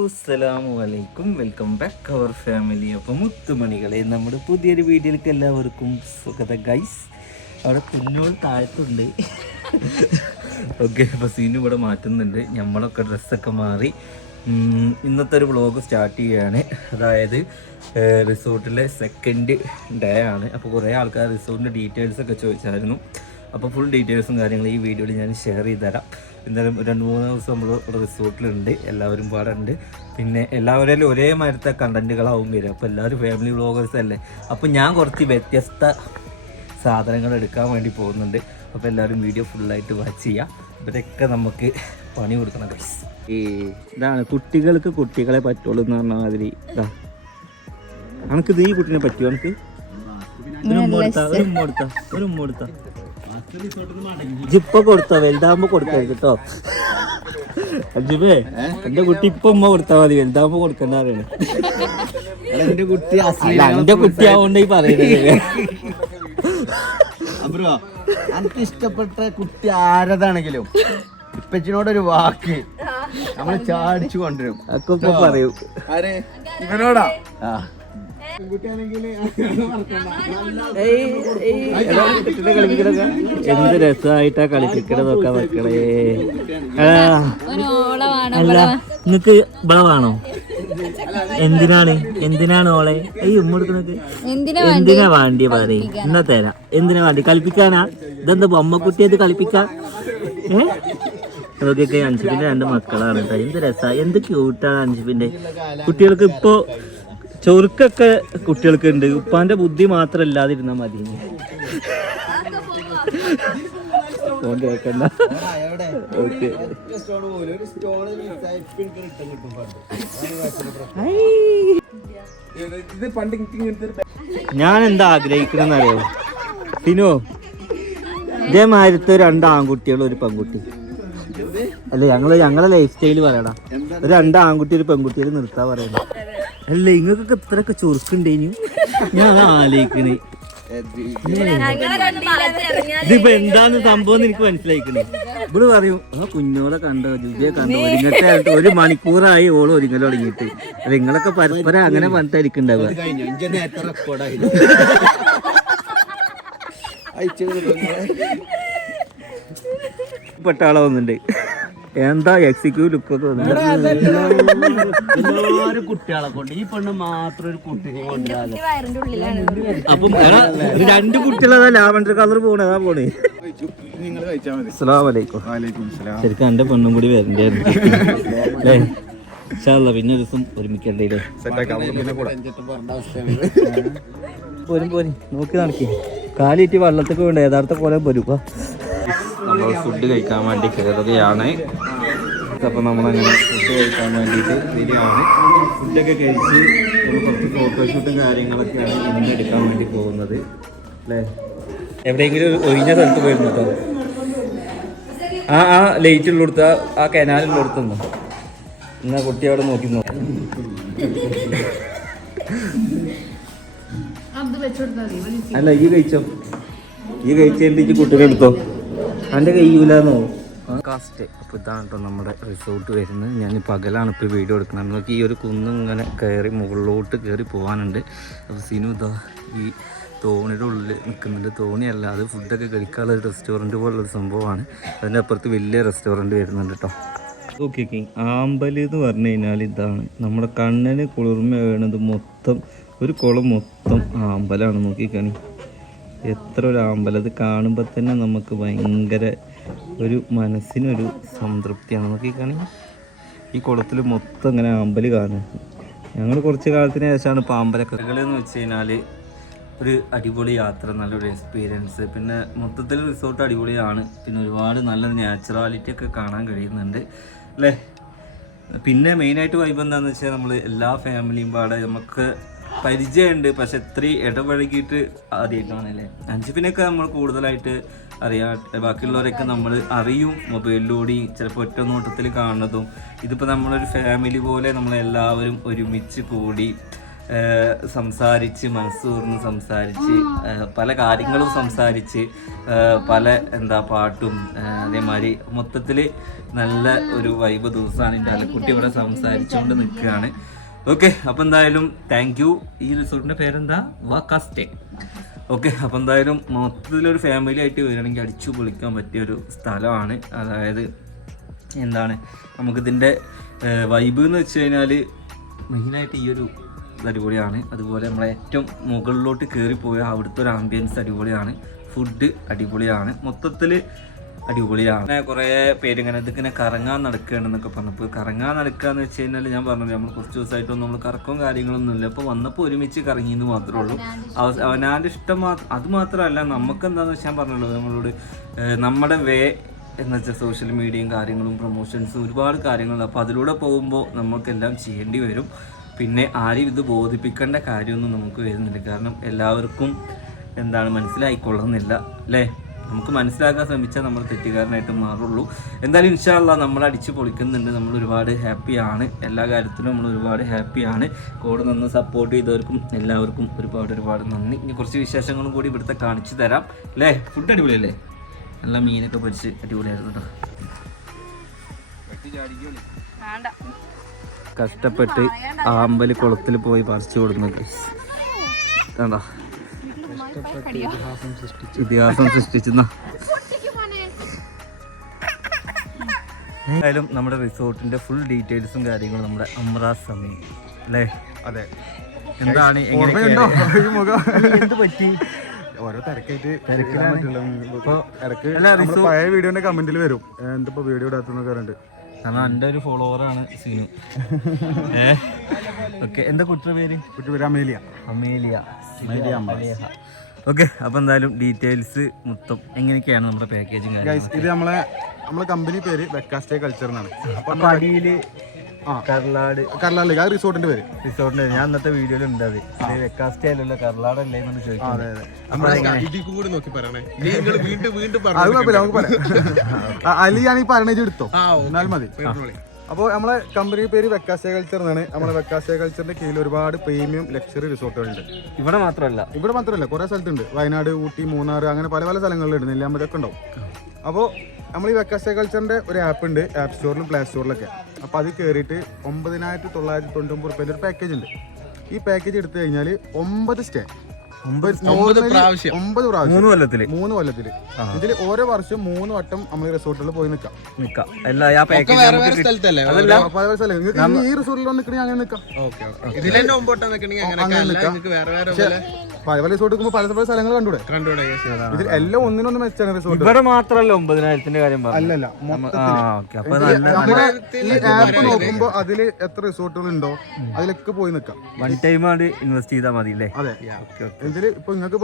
Welcome back അവർ family. അപ്പോൾ മുത്തുമണികളെ നമ്മുടെ പുതിയൊരു വീഡിയോയിലേക്ക് എല്ലാവർക്കും സുഖത ഗൈസ്. അവിടെ കുഞ്ഞോൾ താഴത്തുണ്ട്. ഓക്കെ അപ്പോൾ സീനും ഇവിടെ മാറ്റുന്നുണ്ട്. നമ്മളൊക്കെ ഡ്രസ്സൊക്കെ മാറി. ഇന്നത്തെ ഒരു വ്ളോഗ് സ്റ്റാർട്ട് ചെയ്യുകയാണ് അതായത് റിസോർട്ടിലെ സെക്കൻഡ് ഡേ ആണ്. അപ്പോൾ കുറേ ആൾക്കാർ റിസോർട്ടിന്റെ ഡീറ്റെയിൽസൊക്കെ ചോദിച്ചായിരുന്നു. അപ്പോൾ ഫുൾ ഡീറ്റെയിൽസും കാര്യങ്ങളും ഈ വീഡിയോയിൽ ഞാൻ ഷെയർ ചെയ്ത് തരാം. എന്തായാലും രണ്ട് മൂന്ന് ദിവസം നമ്മൾ റിസോർട്ടിലുണ്ട് എല്ലാവരും പാടുണ്ട് പിന്നെ എല്ലാവരും ഒരേ മരത്തെ കണ്ടന്റുകളാവും വരും അപ്പോൾ എല്ലാവരും ഫാമിലി വ്ളോഗേഴ്സ് അല്ലേ? അപ്പോൾ ഞാൻ കുറച്ച് വ്യത്യസ്ത സാധനങ്ങൾ എടുക്കാൻ വേണ്ടി പോകുന്നുണ്ട്. അപ്പോൾ എല്ലാവരും വീഡിയോ ഫുള്ളായിട്ട് വാച്ച് ചെയ്യുക. ഇവരൊക്കെ നമുക്ക് പണി കൊടുക്കണം ഗൈസ് ഈ ഇതാണ് കുട്ടികൾക്ക് കുട്ടികളെ പറ്റുള്ളൂ എന്ന് പറഞ്ഞ മാതിരി. ഇതാ നമുക്ക് ഇത് ഈ കുട്ടീനെ പറ്റുമോ അനക്ക്? ഒരു ഉമ്മ കൊടുത്ത ഒരു ഉമ്മ കൊടുത്ത ഒരു ഉമ്മ കൊടുത്താ ഇപ്പൊ കൊടുത്തോ വലുതാകുമ്പോ കൊടുക്കരുത് കേട്ടോ. അജിബേ എന്റെ കുട്ടി ഇപ്പൊ ഉമ്മ കൊടുത്താ മതി വലുതാകുമ്പോ കൊടുക്കണ്ട എന്റെ കുട്ടി അല്ല എന്റെ കുട്ടി ആവോണ്ട് പറയുന്നത് അബ്രോ എനിക്ക് ഇഷ്ടപ്പെട്ട കുട്ടി ആരതാണെങ്കിലും ഇപ്പച്ചിനോടൊരു വാക്ക് നമ്മൾ ചാടിച്ചു കൊണ്ടുവരും. അക്കൊക്കെ പറയൂ. ആരെ? ഇവനോടാ? ആ. എന്ത് രസമായിട്ടാ കളിപ്പിക്കണ നോക്കാൻ മക്കളെ അല്ല നിങ്ങക്ക് ഇവിടെ വേണോ? എന്തിനാണ്? എന്തിനാണ് ഓളെ? ഈ ഉമ്മ എടുക്കണത് എന്തിനാ എന്തിനാ വേണ്ടി പറ എന്നാ തരാം. എന്തിനാ വേണ്ടി? കളിപ്പിക്കാനാ? ഇതെന്താ ബൊമ്മക്കുട്ടിയത് കളിപ്പിക്കാൻ? ഏ? നോക്കിയൊക്കെ അൻഷിപ്പിന്റെ രണ്ട് മക്കളാണ് കേട്ടോ. എന്ത് രസാ? എന്ത് ക്യൂട്ടാണ് അൻഷിപ്പിന്റെ കുട്ടികൾക്ക് ഇപ്പോ ചൊറുക്കൊക്കെ കുട്ടികൾക്ക് ഉണ്ട് ഉപ്പാന്റെ ബുദ്ധി മാത്രം ഇല്ലാതിരുന്നാ മതി ഞാൻ എന്താ ആഗ്രഹിക്കണെന്ന് അറിയോ പിന്നോ ഇതേമാതിരത്തെ രണ്ട് ആൺകുട്ടികളും ഒരു പെൺകുട്ടി. അല്ല ഞങ്ങൾ ഞങ്ങളെ ലൈഫ് സ്റ്റൈൽ പറയണം ഒരു രണ്ട് ആൺകുട്ടി ഒരു പെൺകുട്ടിയിൽ നിർത്താ പറയണം. അല്ല ഇങ്ങക്കൊക്കെ ഇത്രയൊക്കെ ചൊറുക്കുണ്ടേനു? ഞാൻ അത് ആലോചിക്കണേ. ഇതിപ്പോ എന്താണ് സംഭവം എന്ന് എനിക്ക് മനസ്സിലായിക്കണേ. ഇവിടെ പറയും ആ കുഞ്ഞോളെ കണ്ടോ ജുബിയെ കണ്ടോ ഒരുങ്ങട്ടെ ആയിട്ട് ഒരു മണിക്കൂറായി ഓൾ ഒരുങ്ങൽ തുടങ്ങിയിട്ട്. അത് നിങ്ങളൊക്കെ പരസ്പരം അങ്ങനെ പറഞ്ഞിട്ടായിരിക്കുണ്ടാവുക പെട്ട ആളെ വന്നിട്ടുണ്ട് എന്താ എക്സിക്യൂട്ട് ഇപ്പൊ എല്ലാവരും കുട്ടികളെ കൊണ്ട് ഈ പെണ്ണ് മാത്രം ഒരു കുട്ടിനെ കൊണ്ടുവരാതെ. അപ്പം രണ്ട് കുട്ടികളതാ ലാവണ്ടർ കളർ പോണേ അതാ പോണേ. നിങ്ങൾ കഴിച്ചാൽ അസ്സലാമു അലൈക്കും. വാലേക്കും സലാം ശരിക്കും എന്റെ പെണ്ണും കൂടി വരണ്ടായിരുന്നു അല്ലേ? ഇൻഷാല്ലാ, പിന്നെ ഒരു ദിവസം ഒരുമിക്കണ്ടേ പോരും പോരും. നോക്കി നടക്കി. കാലിറ്റി വെള്ളത്തൊക്കെ വേണ്ട യഥാർത്ഥ പോലെ പോരും നമ്മൾ ഫുഡ് കഴിക്കാൻ വേണ്ടി കയറുകയാണ് അപ്പോൾ നമ്മളങ്ങനെ ഫുഡ് കഴിക്കാൻ വേണ്ടിയിട്ട് വരികയാണ്. ഫുഡൊക്കെ കഴിച്ച് നമ്മൾ കുറച്ച് ഫോട്ടോഷൂട്ടും കാര്യങ്ങളൊക്കെയാണ് ഇന്ന് എടുക്കാൻ വേണ്ടി പോകുന്നത്. അല്ലേ? എവിടെയെങ്കിലും ഒഴിഞ്ഞ സ്ഥലത്ത് പോയിരുന്നു കേട്ടോ ആ ആ ലൈറ്റ് കൊടുത്ത ആ കനാലിലുള്ളടത്തുനിന്ന് എന്നാ കുട്ടി അവിടെ നോക്കി നോക്കാം അല്ല ഈ കഴിച്ചോ? ഈ കഴിച്ചു കുട്ടിനെ എടുത്തോ? എന്റെ കയ്യൂലെന്നോ? കാസ്റ്റ് അപ്പോൾ ഇതാണ് കേട്ടോ നമ്മുടെ റിസോർട്ട് വരുന്നത്. ഞാൻ പകലാണ് ഇപ്പോൾ വീഡിയോ എടുക്കുന്നത്. നമുക്ക് ഈ ഒരു കുന്ന് ഇങ്ങനെ കയറി മുകളിലോട്ട് കയറി പോകാനുണ്ട് അപ്പോൾ സിനു ഇതാ ഈ തോണിയുടെ ഉള്ളിൽ നിൽക്കുന്നുണ്ട് തോണിയല്ല അത് ഫുഡൊക്കെ കഴിക്കാനുള്ള റെസ്റ്റോറന്റ് പോലുള്ളൊരു സംഭവമാണ്. അതിന്റെ അപ്പുറത്ത് വലിയ റെസ്റ്റോറന്റ് വരുന്നുണ്ട് കേട്ടോ ഓക്കെ ഓക്കെ ആമ്പൽ എന്ന് പറഞ്ഞു കഴിഞ്ഞാൽ ഇതാണ്. നമ്മുടെ കണ്ണിന് കുളിർമ വേണത് മൊത്തം ഒരു കുളം മൊത്തം ആമ്പലാണ്. നോക്കിക്കണി എത്ര ഒരു അമ്പലം അത് കാണുമ്പോൾ തന്നെ നമുക്ക് ഭയങ്കര ഒരു മനസ്സിനൊരു സംതൃപ്തിയാണ്. നമുക്ക് ഈ കുളത്തിൽ മൊത്തം ഇങ്ങനെ ആമ്പൽ കാണും ഞങ്ങൾ കുറച്ച് കാലത്തിന് ശേഷമാണ് പാമ്പലൊക്കെ എന്ന് വെച്ച് കഴിഞ്ഞാൽ ഒരു അടിപൊളി യാത്ര നല്ലൊരു എക്സ്പീരിയൻസ് പിന്നെ മൊത്തത്തിൽ റിസോർട്ട് അടിപൊളിയാണ്. പിന്നെ ഒരുപാട് നല്ല നാച്ചുറാലിറ്റി ഒക്കെ കാണാൻ കഴിയുന്നുണ്ട്. അല്ലേ? പിന്നെ മെയിനായിട്ട് വൈബ് എന്താണെന്ന് വെച്ചാൽ നമ്മൾ എല്ലാ ഫാമിലിയും പാടെ നമുക്ക് പരിചയമുണ്ട്. പക്ഷെ ഇത്രയും ഇടപഴകിയിട്ട് ആദ്യമായിട്ടാണല്ലേ? അഞ്ചിപ്പിനൊക്കെ നമ്മൾ കൂടുതലായിട്ട് അറിയാം. ബാക്കിയുള്ളവരൊക്കെ നമ്മൾ അറിയും മൊബൈലിലൂടെ ചിലപ്പോൾ ഒറ്റ നോട്ടത്തിൽ കാണുന്നതും. ഇതിപ്പോൾ നമ്മളൊരു ഫാമിലി പോലെ നമ്മളെല്ലാവരും ഒരുമിച്ച് കൂടി സംസാരിച്ച് മനസ്സൂർന്ന് സംസാരിച്ച് പല കാര്യങ്ങളും സംസാരിച്ച് പല എന്താ പാട്ടും അതേമാതിരി മൊത്തത്തിൽ നല്ല ഒരു വൈബ് ദിവസമാണ്. എന്റെ അലക്കുട്ടി ഇവിടെ സംസാരിച്ചുകൊണ്ട് നിൽക്കുകയാണ്. ഓക്കെ അപ്പം എന്തായാലും താങ്ക് യു ഈ റിസോർട്ടിന്റെ പേരെന്താ? വാക്കാസ്റ്റേ. ഓക്കെ അപ്പം എന്തായാലും മൊത്തത്തിലൊരു ഫാമിലി ആയിട്ട് വരികയാണെങ്കിൽ അടിച്ചു പൊളിക്കാൻ പറ്റിയ ഒരു സ്ഥലമാണ്. അതായത് എന്താണ്? നമുക്കിതിന്റെ വൈബ് എന്ന് വെച്ച് കഴിഞ്ഞാൽ മെയിനായിട്ട് ഈ ഒരു ഇത് അടിപൊളിയാണ്. അതുപോലെ നമ്മൾ ഏറ്റവും മുകളിലോട്ട് കയറിപ്പോയ അവിടുത്തെ ഒരു ആംബിയൻസ് അടിപൊളിയാണ്. ഫുഡ് അടിപൊളിയാണ്. മൊത്തത്തിൽ അടിപൊളിയാണ്. കുറേ പേര് ഇങ്ങനെ ഇതിങ്ങനെ കറങ്ങാൻ നടക്കുകയാണെന്നൊക്കെ പറഞ്ഞപ്പോൾ കറങ്ങാൻ നടക്കുക എന്ന് വെച്ച് കഴിഞ്ഞാൽ ഞാൻ പറഞ്ഞു നമ്മൾ കുറച്ച് ദിവസമായിട്ടൊന്നും നമ്മൾ കറക്കവും കാര്യങ്ങളൊന്നും ഇല്ല അപ്പോൾ വന്നപ്പോൾ ഒരുമിച്ച് കറങ്ങി എന്ന് മാത്രമേ ഉള്ളൂ. അവ- അവനാന്റെ ഇഷ്ടം മാത്രം അത് മാത്രമല്ല നമുക്ക് എന്താണെന്ന് വെച്ചാൽ പറഞ്ഞുള്ളൂ നമ്മളോട് നമ്മുടെ വേ എന്ന് വെച്ചാൽ സോഷ്യൽ മീഡിയയും കാര്യങ്ങളും പ്രൊമോഷൻസും ഒരുപാട് കാര്യങ്ങളുണ്ട്. അപ്പോൾ അതിലൂടെ പോകുമ്പോൾ നമുക്കെല്ലാം ചെയ്യേണ്ടി വരും. പിന്നെ ആരും ഇത് ബോധിപ്പിക്കേണ്ട കാര്യമൊന്നും നമുക്ക് വരുന്നില്ല. കാരണം എല്ലാവർക്കും എന്താണ് മനസ്സിലായിക്കൊള്ളുന്നില്ല അല്ലേ? നമുക്ക് മനസ്സിലാക്കാൻ ശ്രമിച്ചാൽ നമ്മൾ തെറ്റുകാരനായിട്ട് മാറുള്ളൂ. എന്തായാലും ഇൻഷാല്ല നമ്മൾ അടിച്ച് പൊളിക്കുന്നുണ്ട്. നമ്മൾ ഒരുപാട് ഹാപ്പിയാണ് എല്ലാ കാര്യത്തിലും നമ്മൾ ഒരുപാട് ഹാപ്പിയാണ് കൂടെ നിന്ന് സപ്പോർട്ട് ചെയ്തവർക്കും എല്ലാവർക്കും ഒരുപാട് ഒരുപാട് നന്ദി. ഇനി കുറച്ച് വിശേഷങ്ങളും കൂടി ഇവിടുത്തെ കാണിച്ചു തരാം. അല്ലേ? ഫുഡ് അടിപൊളിയല്ലേ? നല്ല മീനൊക്കെ പൊരിച്ച് അടിപൊളിയായിരുന്നു കേട്ടോ കഷ്ടപ്പെട്ട് ആമ്പൽ കുളത്തിൽ പോയി പറിച്ചു കൊടുക്കുന്നത്. കണ്ടോ? ഇതിഹാസം സൃഷ്ടിച്ചെന്ന എന്തായാലും നമ്മുടെ റിസോർട്ടിന്റെ ഫുൾ ഡീറ്റെയിൽസും കാര്യങ്ങളും നമ്മുടെ അമ്ര സമി അല്ലേ? അതെ. എന്താണ് എന്ത് പറ്റി? ഓരോ തിരക്കായിട്ട് തിരക്കിലാണ്. പഴയ വീഡിയോന്റെ കമന്റിൽ വരും. എന്താ വീഡിയോ ഇടാത്തെന്നൊക്കെ പറഞ്ഞിട്ട്. കാരണം എന്റെ ഒരു ഫോളോവറാണ് സീനു. ഏ? ഓക്കെ എന്താ കുട്ടിയുടെ പേര്? കുട്ടി പേര് അമേലിയ. അമേലിയ. അമേലിയ. ഓക്കെ അപ്പൊ എന്തായാലും ഡീറ്റെയിൽസ് മൊത്തം എങ്ങനെയൊക്കെയാണ് നമ്മുടെ പാക്കേജിങ് ഇത് നമ്മളെ നമ്മളെ കമ്പനി പേര് വെക്കാസ്റ്റേ കൾച്ചർ എന്നാണ് അപ്പൊ അപ്പൊ കർലാട്. കർലാലിക ആ റിസോർട്ടിന്റെ പേര്. റിസോർട്ടിന്റെ ഞാൻ ഇന്നത്തെ വീഡിയോയിൽ ഉണ്ട് അത്. വെക്കാസ്റ്റേ അല്ലല്ലോ കർലാട് അല്ലേ എന്ന് ചോദിക്കുന്നത് അലിയാണ് ഈ പറഞ്ഞത് എടുത്തോ? എന്നാൽ മതി. അപ്പോൾ നമ്മളെ കമ്പനി പേര് വെക്കാസ്റ്റേ കൾച്ചർ എന്നാണ്. നമ്മളെ വെക്കാസ്റ്റേ കൾച്ചറിന്റെ കീഴിൽ ഒരുപാട് പ്രീമിയം ലക്ഷറി റിസോർട്ടുകളുണ്ട് ഇവിടെ മാത്രമല്ല. ഇവിടെ മാത്രമല്ല കുറെ സ്ഥലത്തുണ്ട്. വയനാട് ഊട്ടി മൂന്നാർ അങ്ങനെ പല പല സ്ഥലങ്ങളിലുണ്ട്. നെല്ലിയാമ്പലൊക്കെ ഉണ്ടാവും. അപ്പോൾ നമ്മൾ ഈ വെക്കാസ്റ്റേ കൾച്ചറിന്റെ ഒരു ആപ്പ് ഉണ്ട് ആപ്പ് സ്റ്റോറിലും പ്ലേ സ്റ്റോറിലൊക്കെ അപ്പോൾ അത് കയറിയിട്ട് ഒമ്പതിനായിരത്തി തൊള്ളായിരത്തി തൊണ്ണൂറ് റുപ്യന്റെ ഒരു പാക്കേജ് ഉണ്ട്. ഈ പാക്കേജ് എടുത്തു കഴിഞ്ഞാൽ ഒമ്പത് സ്റ്റേ ഒമ്പത് പ്രാവശ്യം. ഒമ്പത് പ്രാവശ്യം. മൂന്ന് കൊല്ലത്തിൽ. മൂന്ന് കൊല്ലത്തിൽ ഇതിൽ ഓരോ വർഷം മൂന്ന് വട്ടം നമ്മൾ റിസോർട്ടിൽ പോയി നിൽക്കാം നിൽക്കാം ഈ റിസോർട്ടിൽ നിൽക്കണെങ്കിൽ അങ്ങനെ നിൽക്കാം ഇതിൽ പോലെ റിസോർട്ട് പല പല സ്ഥലങ്ങൾ കണ്ടൂടെ? കണ്ടൂടെ ഇതിൽ എല്ലാം ഒന്നിനൊന്ന് മെച്ചാണ് റിസോർട്ട് ഇവിടെ മാത്രല്ല ഒമ്പതിനായിരത്തിന്റെ കാര്യം അല്ലല്ല നമ്മുടെ ഈ ആപ്പ് നോക്കുമ്പോ അതിൽ എത്ര റിസോർട്ടുകൾ ഉണ്ടോ അതിലൊക്കെ പോയി നിൽക്കാം. വൺ ടൈം ആണ് ഇൻവെസ്റ്റ് ചെയ്താൽ മതി അല്ലേ? അതെ. ഇതിൽ ഇപ്പൊ നിങ്ങൾക്ക്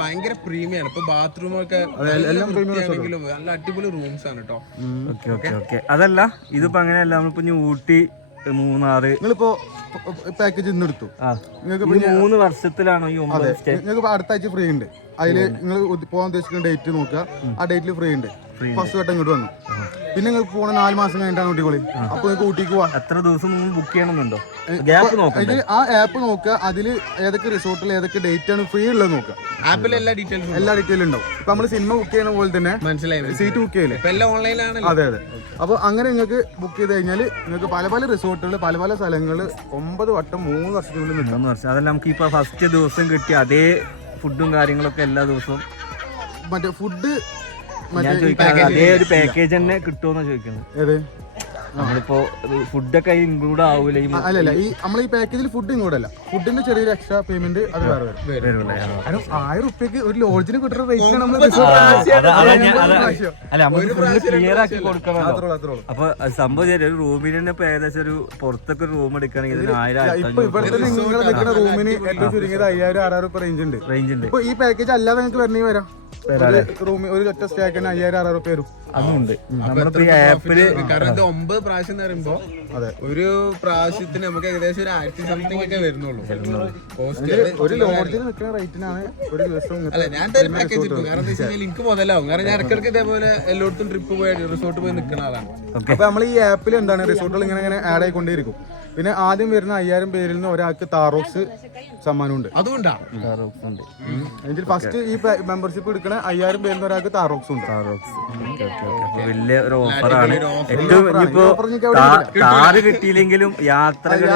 ഭയങ്കര പ്രീമിയം ആണ്. ഇപ്പൊ ബാത്റൂം ഒക്കെ നല്ല അടിപൊളി റൂംസ് ആണ് കേട്ടോ അതല്ല ഇതിപ്പോ അങ്ങനെയല്ല നമ്മളിപ്പോ ഊട്ടി മൂന്നാറ്. നിങ്ങളിപ്പോ പാക്കേജ് ഇന്ന് എടുത്തു. നിങ്ങൾക്ക് മൂന്ന് വർഷത്തിലാണോ ഈ ഒമ്പത് നിങ്ങൾക്ക് അടുത്ത ആഴ്ച ഫ്രീ ഉണ്ട്. അതിൽ നിങ്ങൾ പോകാൻ ഉദ്ദേശിക്കുന്ന ഡേറ്റ് നോക്കുക. ആ ഡേറ്റിൽ ഫ്രീ ഉണ്ട്. ഫസ്റ്റ് വട്ടം ഇങ്ങോട്ട് വന്നു. പിന്നെ നിങ്ങൾക്ക് പോണ നാല് മാസം കഴിഞ്ഞിട്ടാണ് ഊട്ടിക്കോളി അപ്പൊ നിങ്ങൾക്ക് ഊട്ടിക്ക് പോവാം. എത്ര ദിവസം നിങ്ങൾ ബുക്ക് ചെയ്യണമെന്നുണ്ടോ? ഇതിൽ ആ ആപ്പ് നോക്കുക. അതിൽ ഏതൊക്കെ റിസോർട്ടിൽ ഏതൊക്കെ ഡേറ്റ് ആണ് ഫ്രീ ഉള്ളത് നോക്കുക. ആപ്പിൽ എല്ലാ ഡീറ്റെയിൽസും എല്ലാ ഡീറ്റെയിലും ഉണ്ടാവും. ഇപ്പൊ നമ്മൾ സിനിമ ബുക്ക് ചെയ്യുന്ന പോലെ തന്നെ മനസ്സിലായി സീറ്റ് ബുക്ക് ചെയ്യില്ലേ? ഇപ്പൊ എല്ലാം ഓൺലൈനിലാണല്ലോ അതെ അതെ. അപ്പോൾ അങ്ങനെ നിങ്ങൾക്ക് ബുക്ക് ചെയ്ത് കഴിഞ്ഞാൽ നിങ്ങൾക്ക് പല പല റിസോർട്ടുകൾ പല പല സ്ഥലങ്ങൾ ഒമ്പത് വട്ടം മൂന്ന് വർഷത്തിനുള്ളിൽ മൂന്ന് വർഷം. അതെല്ലാം നമുക്ക് ഇപ്പൊ ഫസ്റ്റ് ദിവസം കിട്ടിയ അതേ ഫുഡും കാര്യങ്ങളൊക്കെ എല്ലാ ദിവസവും. മറ്റേ ഫുഡ് ഞാൻ ചോദിക്കുന്നത് അതേ ഒരു പാക്കേജ് തന്നെ കിട്ടുമോ ചോദിക്കുന്നത്. നമ്മളിപ്പോ ഫുഡൊക്കെ ഇൻക്ലൂഡ് ആവൂല ഈ നമ്മളെ അല്ലല്ല ഈ നമ്മൾ ഈ പാക്കേജിൽ ഫുഡ് ഇൻക്ലൂഡല്ല ഫുഡിന്റെ ചെറിയൊരു എക്സ്ട്രാ പേയ്മെന്റ് അത് വേറെ വരും. കാരണം ആയിരം റുപ്യക്ക് ഒരു ലോഡ്ജിന് കിട്ടുന്ന റേറ്റ് ആണ് നമ്മൾ അല്ല ക്ലിയർ ആക്കി കൊടുക്കണമല്ലോ അപ്പൊ സംഭവം ശരി ഒരു റൂമിന് തന്നെ ഇപ്പൊ ഏകദേശം ഒരു പുറത്തൊക്കെ ഒരു റൂം എടുക്കണമെങ്കിൽ ഇതിന് ആയിരം ഇപ്പൊ ആയിരത്തി ഇവിടുത്തെ നിങ്ങൾ നിൽക്കുന്ന റൂമിന് ഏറ്റവും ചുരുങ്ങിയത് അയ്യായിരം ആറായിരം റേഞ്ച് ഉണ്ട്. റേഞ്ച് ഉണ്ട്. ഇപ്പൊ ഈ പാക്കേജ് അല്ലാതെ നിങ്ങൾക്ക് വരണമെങ്കിൽ വരാം. റൂമിൽ ഒരു ഒറ്റ സ്റ്റാക്കിന് ആക്കാൻ അയ്യായിരം ആറായിരം റുപ്യ വരും. അതുണ്ട്. നമ്മളിപ്പോ ഈ ആപ്പിൽ കാരണം ഇത് ഒമ്പത് പ്രാവശ്യം എന്ന് പറയുമ്പോ അതെ. ഒരു പ്രാവശ്യത്തിന് നമുക്ക് ഏകദേശം ഒരു ആയിരത്തി സംതിങ് ഒക്കെ വരുന്നുള്ളൂ. ഒരു ലോഡ്ജിൽ നിൽക്കുന്ന റേറ്റിനാണ് ഒരു ദിവസം അല്ല ഞാൻ എന്തായാലും പാക്കേജ് എടുക്കും കാരണം എന്താ വെച്ചാൽ എനിക്ക് മുതലാവും. കാരണം ഞാൻ ഇടയ്ക്കിടയ്ക്ക് ഇതേപോലെ എല്ലായിടത്തും ട്രിപ്പ് പോയി റിസോർട്ട് പോയി നിൽക്കുന്ന ആളാണ്. അപ്പൊ നമ്മൾ ഈ ആപ്പിൽ എന്താണ്? റിസോർട്ടുകൾ ഇങ്ങനെ ഇങ്ങനെ ആഡ് ആയിക്കൊണ്ടേയിരിക്കും. പിന്നെ ആദ്യം വരുന്ന അയ്യായിരം പേരിൽ നിന്ന് ഒരാൾക്ക് താറോക്സ് സമ്മാനമുണ്ട്. അതുകൊണ്ടാ താറോക്സ് ഉണ്ട്. അതുകൊണ്ടാണ് ഫസ്റ്റ് ഈ മെമ്പർഷിപ്പ് എടുക്കണ അയ്യായിരം പേരിൽ നിന്ന് ഒരാൾക്ക് താറോക്സ് ഉണ്ട്. താറോക്സ്. വലിയ ഒരു ഓഫറാണ് ഏറ്റവും ഇപ്പോ കാറ് കിട്ടിയില്ലെങ്കിലും യാത്രകൾ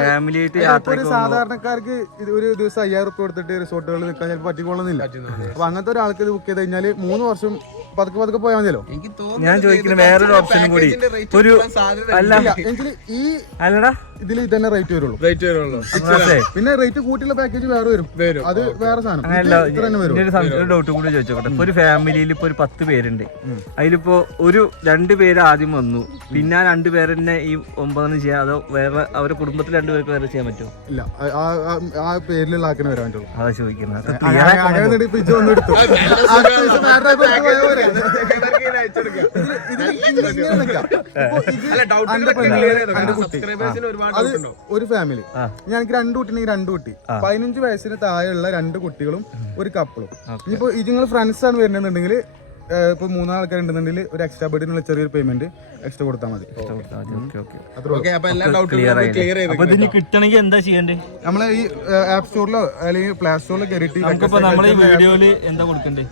ഫാമിലി ആയിട്ട് യാത്ര സാധാരണക്കാർക്ക് ഒരു ദിവസം അയ്യായിരം റുപ്യ കൊടുത്തിട്ട് റിസോർട്ടുകളിൽ നിൽക്കാൻ ചിലപ്പോൾ പറ്റിക്കൊള്ളുന്നില്ല. അപ്പൊ അങ്ങനത്തെ ഒരാൾക്ക് ഇത് ബുക്ക് ചെയ്ത് കഴിഞ്ഞാൽ മൂന്ന് വർഷം പതുക്കെ പതുക്കെ പോയാൽ മതിയല്ലോ? ഞാൻ ചോദിക്കുന്നത് വേറൊരു ഓപ്ഷനും കൂടി. ഒരു അല്ല. എങ്കിൽ ഈ അല്ലടാ. ഇതിൽ ഇതന്നെ റേറ്റ് വരുള്ളൂ. റേറ്റ് വരുള്ളൂ. പിന്നെ റേറ്റ് കൂട്ടിയുള്ള പാക്കേജ് വേറെ വരും. വരും. അത് വേറെ സാധനം. ഡൗട്ട് കൂടി ചോദിച്ചോട്ടെ. ഇപ്പൊ ഒരു ഫാമിലിയിൽ ഇപ്പൊ ഒരു പത്ത് പേരുണ്ട്. അതിലിപ്പോ ഒരു രണ്ട് പേര് ആദ്യം വന്നു. പിന്നെ ആ രണ്ട് പേര് തന്നെ ഈ ഒമ്പതെന്ന് ചെയ്യാം അതോ വേറെ അവരുടെ കുടുംബത്തിൽ രണ്ടുപേർക്ക് വേറെ ചെയ്യാൻ പറ്റുമോ? ഇല്ല. ആ- പേരിലുള്ള ആക്കിനെ വരാൻ പറ്റുള്ളൂ. അതാ ചോദിക്കുന്നത്. ഒരുപാട് അത് ഒരു ഫാമിലി ഞാൻ എനിക്ക് രണ്ട് കുട്ടിണ്ടെങ്കിൽ രണ്ട് കുട്ടി. പതിനഞ്ച് വയസ്സിന് താഴെയുള്ള രണ്ട് കുട്ടികളും ഒരു കപ്പിളും ഇനിയിപ്പോ ഇത് നിങ്ങൾ ഫ്രണ്ട്സ് ആണ് വരുന്നുണ്ടെങ്കിൽ ഇപ്പൊ മൂന്നാൾക്കാരുണ്ടെന്നുണ്ടെങ്കിൽ ഒരു എക്സ്ട്രാ ബെഡിനുള്ള ചെറിയൊരു പേയ്മെന്റ് എക്സ്ട്രാ കൊടുത്താൽ മതി. Okay okay. അത്രേ ഉള്ളൂ. ഓക്കെ അപ്പൊ എല്ലാ ഡൗട്ടും ക്ലിയർ ക്ലിയർ ആയി ചെയ്ത് അപ്പൊ ഇതിന് കിട്ടണമെങ്കിൽ എന്താ ചെയ്യണ്ടേ? നമ്മളെ ഈ ആപ്പ് സ്റ്റോറിലോ അല്ലെങ്കിൽ പ്ലേ സ്റ്റോറിലോ കയറിയിട്ട് നമ്മളെ വീഡിയോയിൽ എന്താ കൊടുക്കണ്ടേ?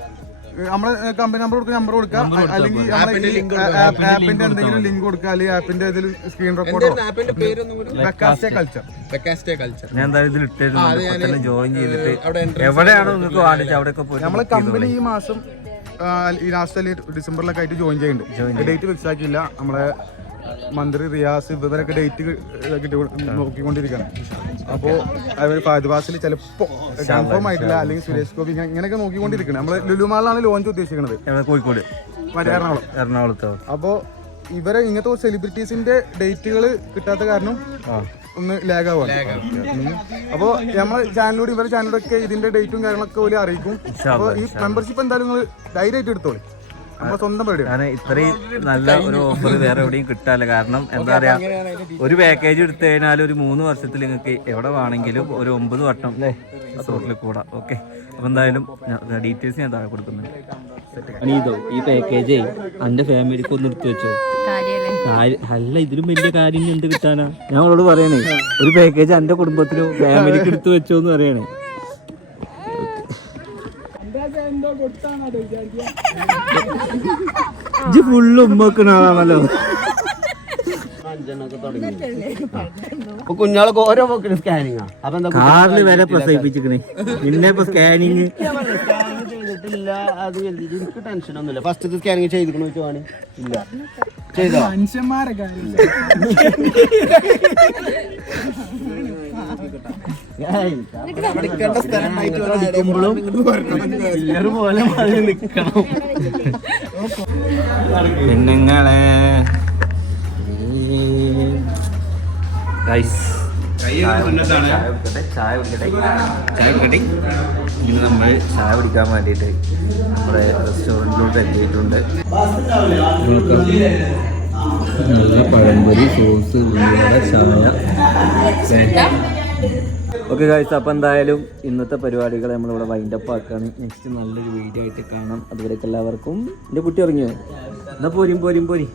നമ്മളെ കമ്പനി നമ്പർ കൊടുക്കുക നമ്പർ കൊടുക്കുക അല്ലെങ്കിൽ ആപ്പിന്റെ എന്തെങ്കിലും ലിങ്ക് കൊടുക്കുക അല്ലെങ്കിൽ ആപ്പിന്റെ ഇതിൽ സ്ക്രീൻ റെക്കോർഡ് കൾച്ചർ ഞാൻ എന്തായാലും ഇതിൽ ഇട്ടിരുന്നു. തന്നെ ജോയിൻ ചെയ്തിട്ട് എവിടെയാണോ നിങ്ങൾക്ക് വാണിജ്യം അവിടെയൊക്കെ പോയി നമ്മളെ കമ്പനി ഈ മാസം ഈ ലാസ്റ്റ് ഡിസംബറിലൊക്കെ ആയിട്ട് ജോയിൻ ചെയ്യുന്നുണ്ട് ഡേറ്റ് ഫിക്സ് ആക്കിയില്ല. നമ്മളെ മന്ത്രി റിയാസ് ഇവരൊക്കെ ഡേറ്റ് കിട്ടി നോക്കിക്കൊണ്ടിരിക്കുകയാണ് അപ്പോൾ അവർ ഫാദ്വാസിൽ ചിലപ്പോൾ കൺഫേം ആയിട്ടില്ല. അല്ലെങ്കിൽ സുരേഷ് ഗോപി ഇങ്ങനെ ഇങ്ങനെയൊക്കെ നോക്കിക്കൊണ്ടിരിക്കുന്നത് നമ്മൾ ലുലുമാളിലാണ് ലോഞ്ച് ഉദ്ദേശിക്കുന്നത് കോഴിക്കോട്. മറ്റേ എറണാകുളം. എറണാകുളത്ത്. അപ്പോൾ ഇവരെ ഇങ്ങനത്തെ സെലിബ്രിറ്റീസിന്റെ ഡേറ്റുകൾ കിട്ടാത്ത കാരണം ഒന്ന് ലാഗ് ആവാ അപ്പോൾ നമ്മളെ ചാനലിലൂടെ ഇവരുടെ ചാനലിലൊക്കെ ഇതിന്റെ ഡേറ്റും കാര്യങ്ങളൊക്കെ പോലെ അറിയിക്കും. അപ്പോൾ ഈ മെമ്പർഷിപ്പ് എന്തായാലും നിങ്ങൾ ധൈര്യമായിട്ട് എടുത്തോളൂ. കാരണം ഇത്രയും നല്ല ഒരു ഓഫർ വേറെ എവിടെയും കിട്ടാല്ല കാരണം എന്താ പറയാ ഒരു പാക്കേജ് എടുത്തു കഴിഞ്ഞാൽ ഒരു മൂന്ന് വർഷത്തിൽ നിങ്ങൾക്ക് എവിടെ വേണമെങ്കിലും ഒരു ഒമ്പത് വട്ടം അല്ലേ? റിസോർട്ടിൽ കൂടാം. ഓക്കെ. അപ്പൊ എന്തായാലും ഡീറ്റെയിൽസ് ഞാൻ താഴെ കൊടുക്കുന്നുണ്ട്. ഈ പാക്കേജ് എന്റെ ഫാമിലിക്ക് ഒന്ന് എടുത്തു വെച്ചോ. കാര്യല്ലേ? അല്ല ഇതിലും വലിയ കാര്യം എന്ത് കിട്ടാനാ? ഞാൻ അവളോട് പറയണേ ഒരു പാക്കേജ് എന്റെ കുടുംബത്തിലോ ഫാമിലിക്ക് എടുത്തു വെച്ചോ എന്ന് പറയണേ. ഇജ്ജ് ഫുള്ള് ഉമ്മക്കുന്ന ആളാണല്ലോ കുഞ്ഞാളൊക്കെ ഓരോ പോക്കിന് എന്താ കാറിൽ വരെ പ്രസവിപ്പിച്ചിക്കണേ. പിന്നെ ഇപ്പൊ സ്കാനിങ് സ്കാനിങ് ചെയ്തിട്ടില്ല അത് എനിക്ക് ടെൻഷൻ ഒന്നുമില്ല. ഫസ്റ്റ് സ്കാനിങ് ചെയ്തിക്കണോ ചോദിച്ചു ഇല്ല. ചെയ്തോ? ചില്ലറ് പോലെ നിക്കണം. പെണ്ണുങ്ങളെ. ഗൈസ് ചായ കുടിക്കട്ടെ ഇന്ന് നമ്മൾ ചായ കുടിക്കാൻ വേണ്ടിയിട്ട് നമ്മുടെ റെസ്റ്റോറന്റിലോട്ട് എത്തിയിട്ടുണ്ട് നല്ല പഴംപൊരി സോസ് ഉള്ളിവട ചായ. ഓക്കെ കാഴ്ച അപ്പം എന്തായാലും ഇന്നത്തെ പരിപാടികൾ നമ്മളിവിടെ വൈൻഡപ്പ് ആക്കുകയാണ് നെക്സ്റ്റ് നല്ലൊരു വീഡിയോ ആയിട്ട് കാണാം. അതുവരേക്ക് എല്ലാവർക്കും. എന്റെ കുട്ടി ഇറങ്ങിയോ എന്നാ പോരും പോരും പോരി.